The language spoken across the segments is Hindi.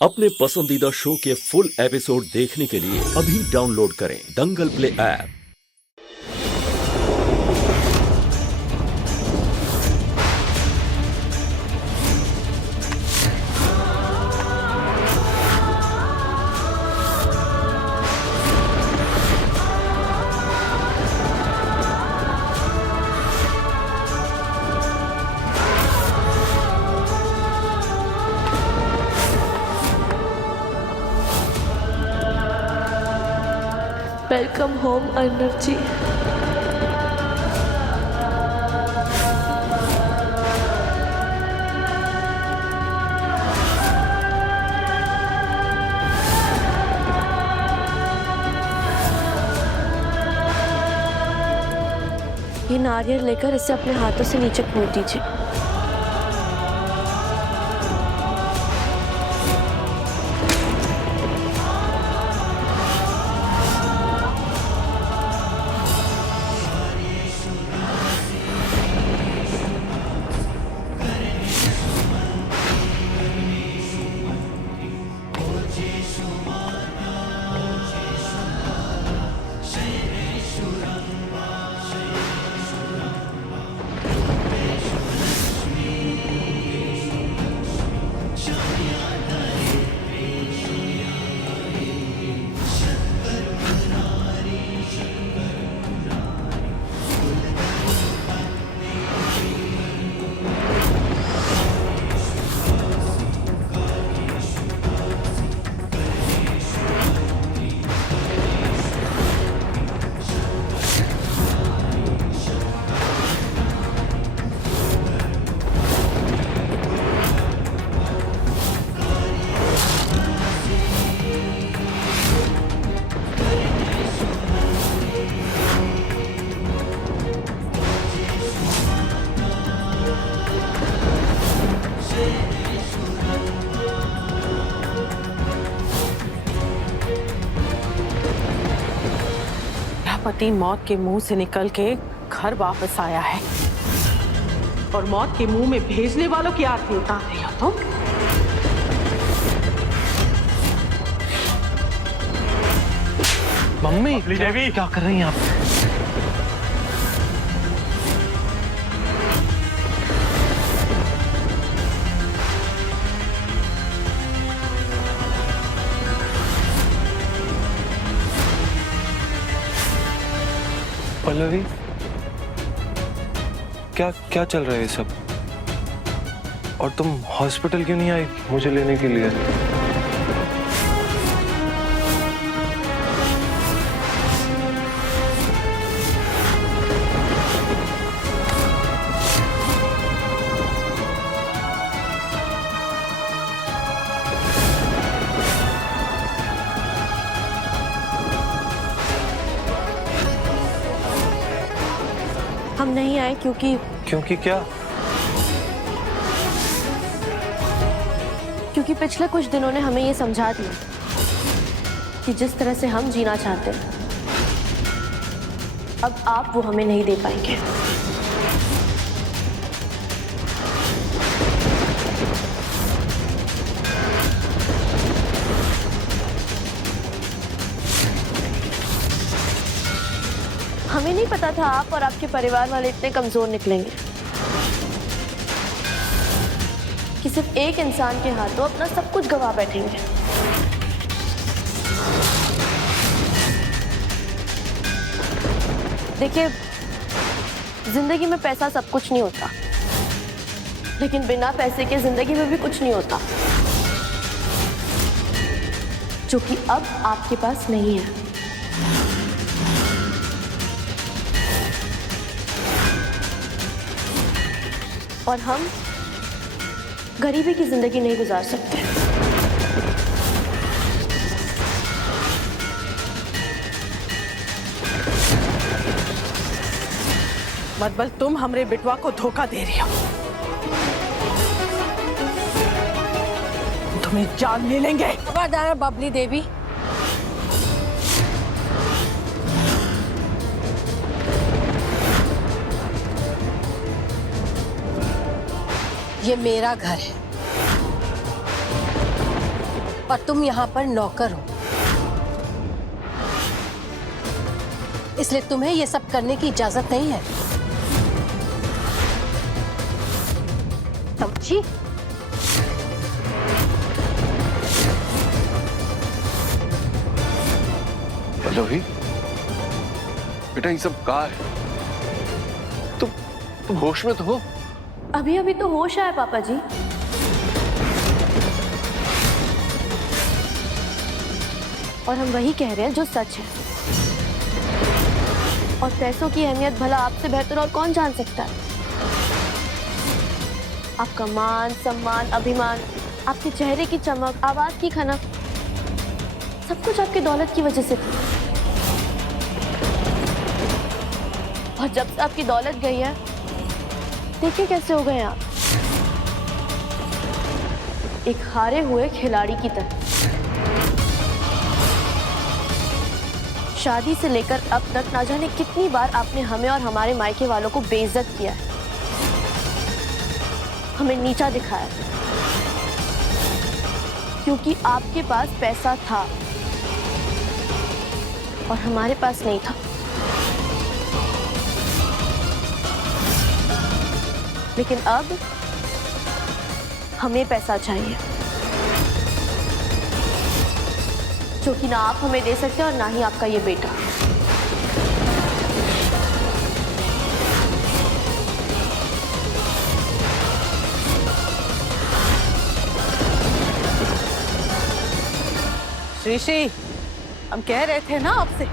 अपने पसंदीदा शो के फुल एपिसोड देखने के लिए अभी डाउनलोड करें Dangal play app. Welcome home Arnav ji. ये नारियल लेकर इसे अपने हाथों से नीचे फोड़ दीजिए। पति मौत के मुंह से निकल के घर वापस आया है और मौत के मुंह में भेजने वालों की आरती उतार रही हो तुम। मम्मी देवी क्या कर रही हैं आप? पल्लवी क्या क्या चल रहा है ये सब? और तुम हॉस्पिटल क्यों नहीं आई मुझे लेने के लिए? हम नहीं आए क्योंकि क्या? क्योंकि पिछले कुछ दिनों ने हमें ये समझा दिया कि जिस तरह से हम जीना चाहते हैं अब आप वो हमें नहीं दे पाएंगे। हमें नहीं पता था आप और आपके परिवार वाले इतने कमजोर निकलेंगे कि सिर्फ एक इंसान के हाथों अपना सब कुछ गवा बैठेंगे। देखिए, जिंदगी में पैसा सब कुछ नहीं होता, लेकिन बिना पैसे के जिंदगी में भी कुछ नहीं होता, जो कि अब आपके पास नहीं है। और हम गरीबी की जिंदगी नहीं गुजार सकते। मतबल तुम हमरे बिटवा को धोखा दे रही हो। तुम्हें जान ले लेंगे। खबरदार बबली देवी, ये मेरा घर है और तुम यहाँ पर नौकर हो, इसलिए तुम्हें ये सब करने की इजाजत नहीं है, समझी? पल्लवी, बेटा ये सब कहाँ है? तुम होश में तो हो? अभी अभी तो होश आया पापा जी। और हम वही कह रहे हैं जो सच है। और पैसों की अहमियत भला आपसे बेहतर और कौन जान सकता है? आपका मान, सम्मान, अभिमान, आपके चेहरे की चमक, आवाज की खनक, सब कुछ आपकी दौलत की वजह से थी। और जब से आपकी दौलत गई है, देखिए कैसे हो गए आप, एक हारे हुए खिलाड़ी की तरह। शादी से लेकर अब तक ना जाने कितनी बार आपने हमें और हमारे मायके वालों को बेइज्जत किया है, हमें नीचा दिखाया है, क्योंकि आपके पास पैसा था और हमारे पास नहीं था। लेकिन अब हमें पैसा चाहिए, जो कि ना आप हमें दे सकते और ना ही आपका ये बेटा। श्रीशी, हम कह रहे थे ना आपसे,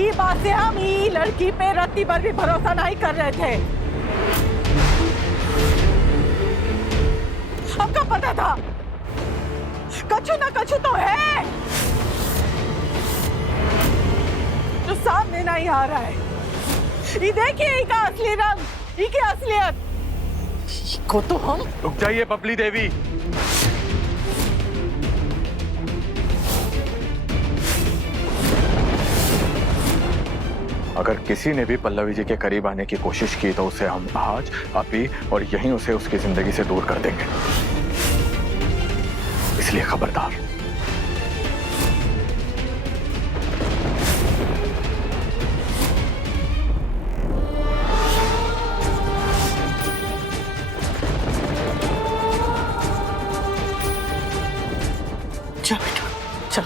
ये बात से हम ये लड़की पे रत्ती भर भी भरोसा नहीं कर रहे थे। हमका पता था कछु ना कछु तो है जो सामने नहीं आ रहा है। ये देखिए इसका असली रंग, इसकी असलियत को तो हम। रुक जाइए बबली देवी। अगर किसी ने भी पल्लवी जी के करीब आने की कोशिश की तो उसे हम आज, अभी और यहीं उसे उसकी जिंदगी से दूर कर देंगे, इसलिए खबरदार। चल बेटा, चल।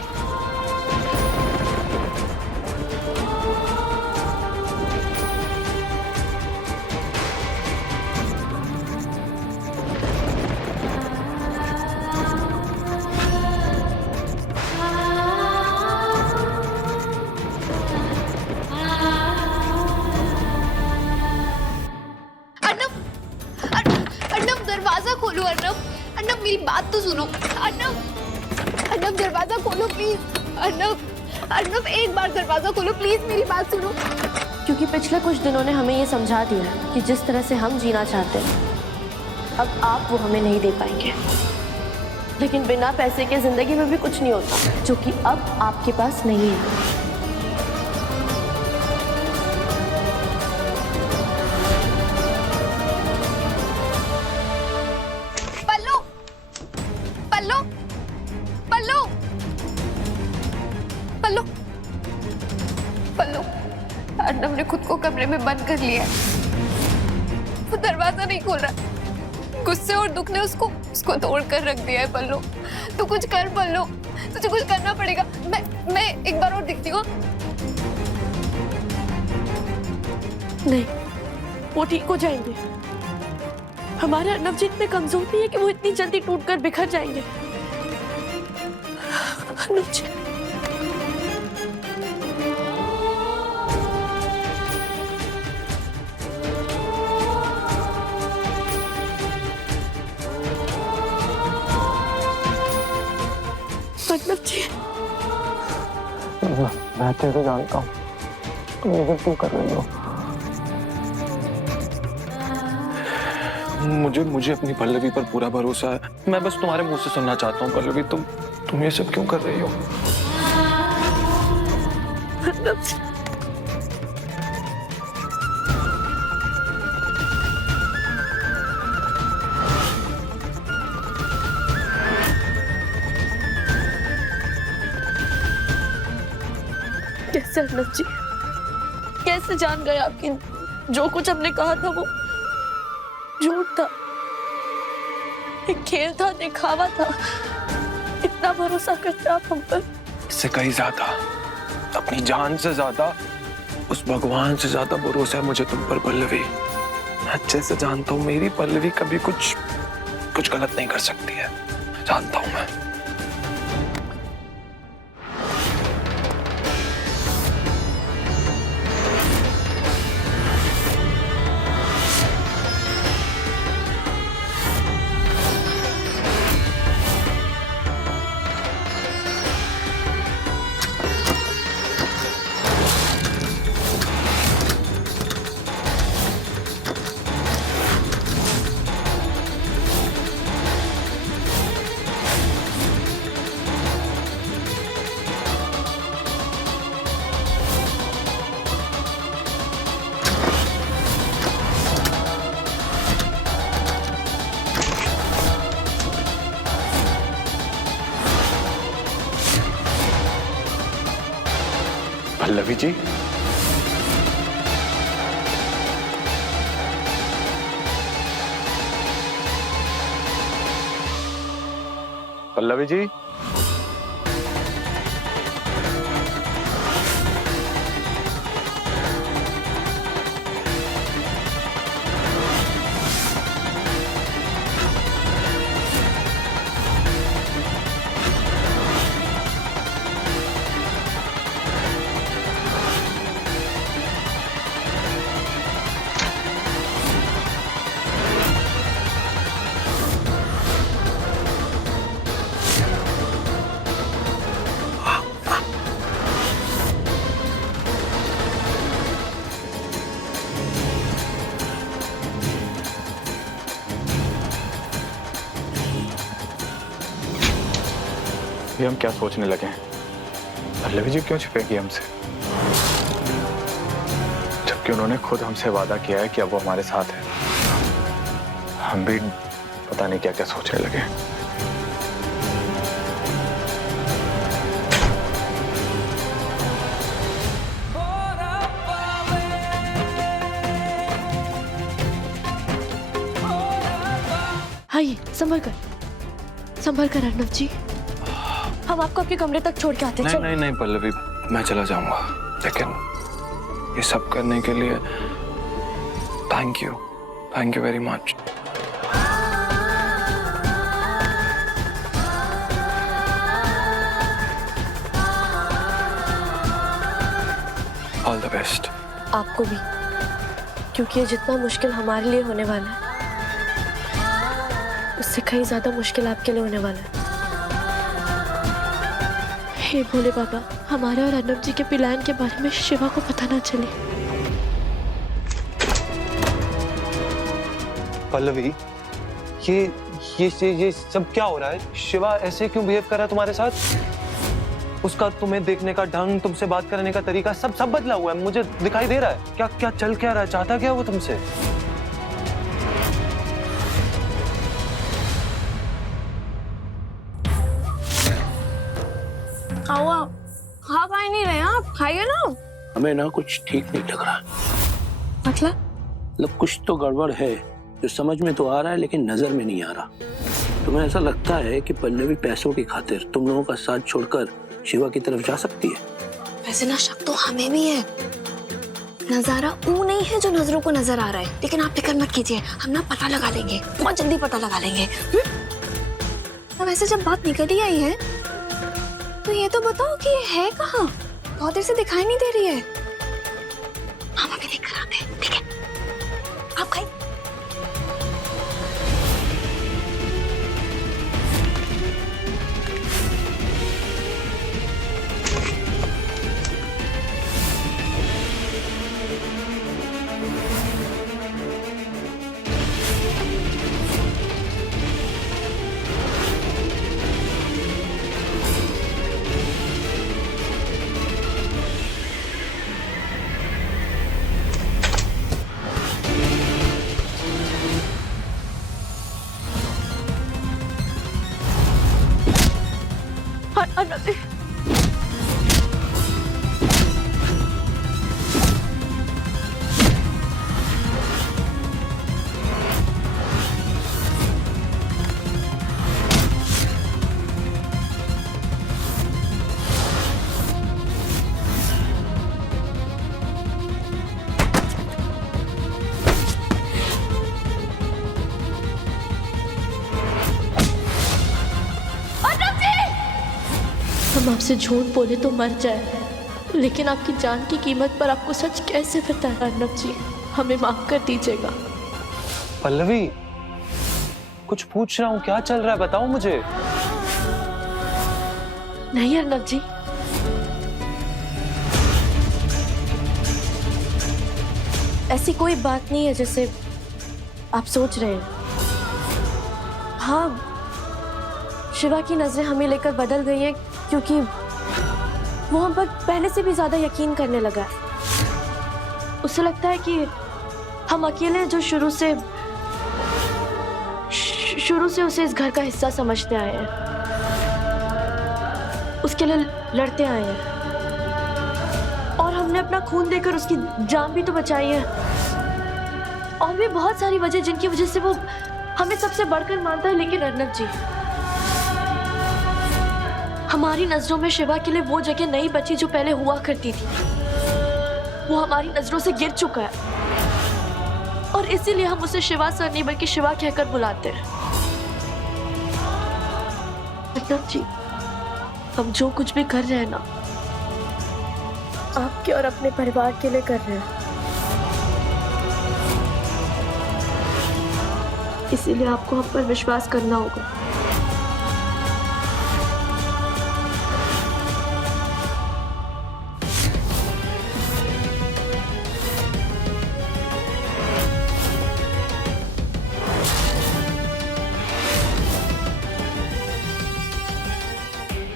अर्नब, दरवाजा खोलो। अर्नब मेरी बात तो सुनो। अर्नब दरवाजा खोलो प्लीज। अर्नब एक बार दरवाजा खोलो प्लीज, मेरी बात सुनो। क्योंकि पिछले कुछ दिनों ने हमें ये समझा दिया है कि जिस तरह से हम जीना चाहते हैं, अब आप वो हमें नहीं दे पाएंगे। लेकिन बिना पैसे के जिंदगी में भी कुछ नहीं होता, जो कि अब आपके पास नहीं है। पल्लू, अर्नब ने खुद को कमरे में बंद कर लिया है। वो दरवाजा नहीं खोल रहा। गुस्से और दुख ने उसको तोड़ कर रख दिया है। पल्लू, तू कुछ कर। पल्लू, तुझे कुछ करना पड़ेगा। मैं एक बार और दिखती हूँ। नहीं, वो ठीक हो जाएंगे। हमारे अर्नब जी इतने कमजोर नहीं है कि वो इतनी जल्दी टूटकर बिखर जाएंगे। अर्नब जी, अर्नब जी, मैं तेरे जानता हूँ, लेकिन तू कर रही हो। मुझे अपनी पल्लवी पर पूरा भरोसा है। मैं बस तुम्हारे मुंह से सुनना चाहता हूँ, पल्लवी तुम ये सब क्यों कर रही हो? अर्नब जी, कैसे अर्नब जी, कैसे जान गए आपकी जो कुछ हमने कहा था वो झूठ था, एक खेल था, दिखावा था। इतना भरोसा करते आप हम पर। इससे कहीं ज्यादा, अपनी जान से ज्यादा, उस भगवान से ज्यादा भरोसा है मुझे तुम पर पल्लवी। मैं अच्छे से जानता हूँ मेरी पल्लवी कभी कुछ गलत नहीं कर सकती है, जानता हूँ मैं। पल्लवी जी, पल्लवी जी, ये हम क्या सोचने लगे हैं? पल्लवी जी क्यों छुपेगी हमसे, जबकि उन्होंने खुद हमसे वादा किया है कि अब वो हमारे साथ है। हम भी पता नहीं क्या क्या सोचने लगे हैं। आइए, संभल कर अर्नब जी, हम आपको आपके कमरे तक छोड़ के आते हैं। नहीं नहीं पल्लवी, मैं चला जाऊंगा, लेकिन ये सब करने के लिए thank you very much. All the best. आपको भी, क्योंकि ये जितना मुश्किल हमारे लिए होने वाला है उससे कहीं ज्यादा मुश्किल आपके लिए होने वाला है। हे भोले बाबा, हमारे और अर्नब जी के प्लान के बारे में शिवा को पता ना चले। पल्लवी, ये सब क्या हो रहा है? शिवा ऐसे क्यों बिहेव कर रहा है तुम्हारे साथ? उसका तुम्हें देखने का ढंग, तुमसे बात करने का तरीका सब बदला हुआ है, मुझे दिखाई दे रहा है। क्या चल क्या रहा है? चाहता क्या वो तुमसे? खा पाए नहीं रहे आप, खाइए ना। हमें ना कुछ ठीक नहीं लग रहा। मतलब कुछ तो गड़बड़ है जो समझ में तो आ रहा है लेकिन नजर में नहीं आ रहा। तुम्हें ऐसा लगता है कि पल्लवी पैसों की खातिर तुम लोगों का साथ छोड़कर शिवा की तरफ जा सकती है? वैसे ना शक तो हमें भी है। नजारा वो नहीं है जो नजरों को नजर आ रहा है, लेकिन आप फिक्र मत कीजिए, हम ना पता लगा लेंगे, बहुत जल्दी पता लगा लेंगे। वैसे जब बात निकल ही आई है तो ये तो बताओ कि ये है कहाँ? बहुत देर से दिखाई नहीं दे रही है। हम अभी देख कर आते हैं, ठीक है? आप खाइए। हम आपसे झूठ बोले तो मर जाए, लेकिन आपकी जान की कीमत पर आपको सच कैसे बताएं अर्नब जी? हमें माफ कर दीजिएगा। पल्लवी, कुछ पूछ रहा हूँ, क्या चल रहा है बताओ मुझे। नहीं अर्नब जी, ऐसी कोई बात नहीं है जैसे आप सोच रहे हैं। हाँ, शिवा की नजरें हमें लेकर बदल गई हैं क्योंकि वो हम पर पहले से भी ज्यादा यकीन करने लगा है। उसे लगता है कि हम अकेले हैं जो शुरू से उसे इस घर का हिस्सा समझते आए हैं, उसके लिए लड़ते आए हैं, और हमने अपना खून देकर उसकी जान भी तो बचाई है। और भी बहुत सारी वजह जिनकी वजह से वो हमें सबसे बढ़कर मानता है। लेकिन अर्नब जी, हमारी नजरों में शिवा के लिए वो जगह नहीं बची जो पहले हुआ करती थी। वो हमारी नजरों से गिर चुका है और इसीलिए हम उसे शिवा सर नहीं बल्कि शिवा कहकर बुलाते हैं। अर्नब जी, हम जो कुछ भी कर रहे हैं ना, आपके और अपने परिवार के लिए कर रहे हैं। इसीलिए आपको हम पर विश्वास करना होगा।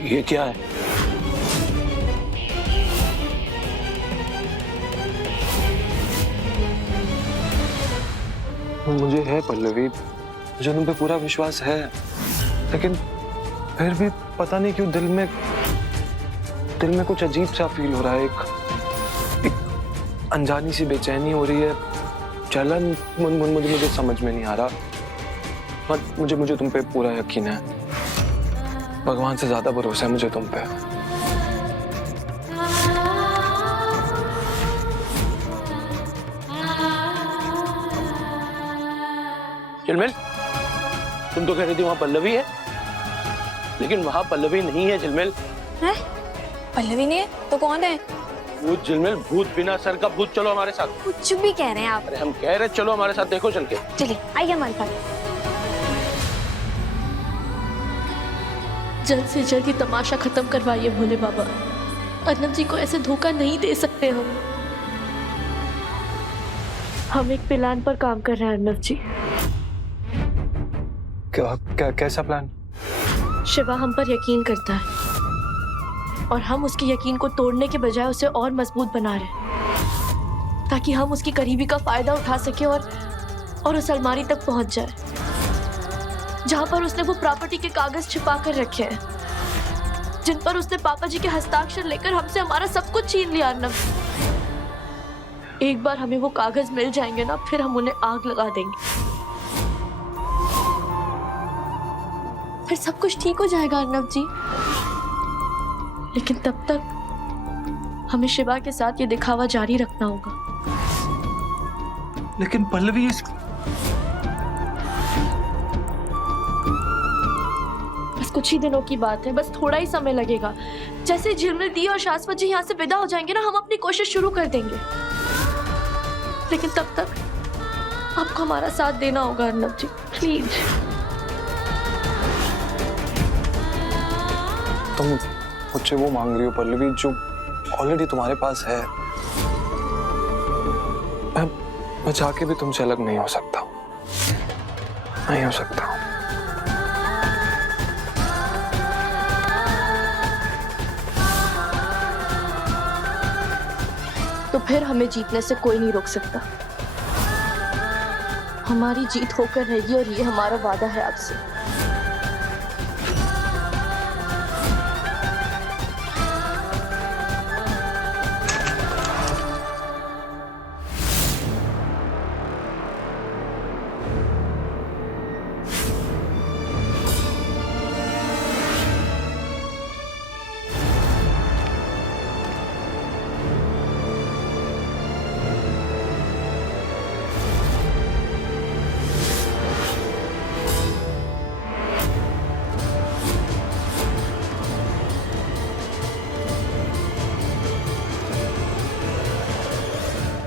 ये क्या है? मुझे है पल्लवी, मुझे तुम पे पूरा विश्वास है, लेकिन फिर भी पता नहीं क्यों दिल में कुछ अजीब सा फील हो रहा है। एक अनजानी सी बेचैनी हो रही है, जलन मुझे समझ में नहीं आ रहा। पर मुझे तुम पे पूरा यकीन है, भगवान से ज्यादा भरोसा है मुझे तुम पे। झिलमिल, तुम तो कह रही थी वहां पल्लवी है, लेकिन वहां पल्लवी नहीं है झिलमिल। है? पल्लवी नहीं है तो कौन है? वो झिलमिल भूत, बिना सर का भूत। चलो हमारे साथ। कुछ भी कह रहे हैं आप। अरे हम कह रहे चलो हमारे साथ, देखो चल के। चलिए आइए हमारे साथ। जल्द से जल्द ये तमाशा खत्म करवाइए भोले बाबा। अर्नब जी को ऐसे धोखा नहीं दे सकते हम एक प्लान पर काम कर रहे हैं अर्नब जी। कैसा प्लान? शिवा हम पर यकीन करता है और हम उसके यकीन को तोड़ने के बजाय उसे और मजबूत बना रहे हैं ताकि हम उसकी करीबी का फायदा उठा सके और उस अलमारी तक पहुंच जाए जहां पर उसने वो प्रॉपर्टी के कागज छिपा कर रखे हैं जिन पर उसने पापा जी के हस्ताक्षर लेकर हमसे हमारा सब कुछ छीन लिया। अर्नब, एक बार हमें वो कागज मिल जाएंगे ना, फिर हम उन्हें आग लगा देंगे, फिर सब कुछ ठीक हो जाएगा अर्नब जी। लेकिन तब तक हमें शिवा के साथ ये दिखावा जारी रखना होगा। लेकिन पल्लवी, बस कुछ ही दिनों की बात है, बस थोड़ा ही समय लगेगा। जैसे झिलमिल दी और शाश्वत जी यहाँ से विदा हो जाएंगे ना, हम अपनी कोशिश शुरू कर देंगे। लेकिन तब तक आपको हमारा साथ देना होगा अर्नब जी, प्लीज। तुम मुझसे वो मांग रही हो पल्लवी जो ऑलरेडी तुम्हारे पास है। मैं चाह के भी तुमसे अलग नहीं हो सकता, नहीं हो सकता। तो फिर हमें जीतने से कोई नहीं रोक सकता। हमारी जीत होकर रहेगी और ये हमारा वादा है आपसे।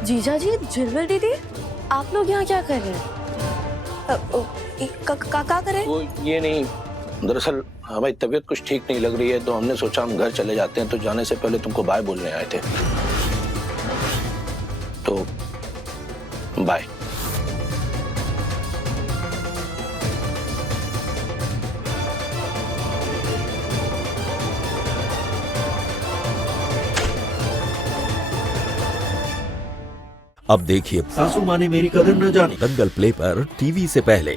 जीजा जी, झिलमिल दीदी, आप लोग यहाँ क्या कर रहे हैं? का करें? वो ये नहीं, दरअसल हमारी तबीयत कुछ ठीक नहीं लग रही है, तो हमने सोचा हम घर चले जाते हैं, तो जाने से पहले तुमको बाय बोलने आए थे। तो बाय। अब देखिए सासू माँ ने मेरी कदर न जानी। दंगल प्ले पर टीवी से पहले।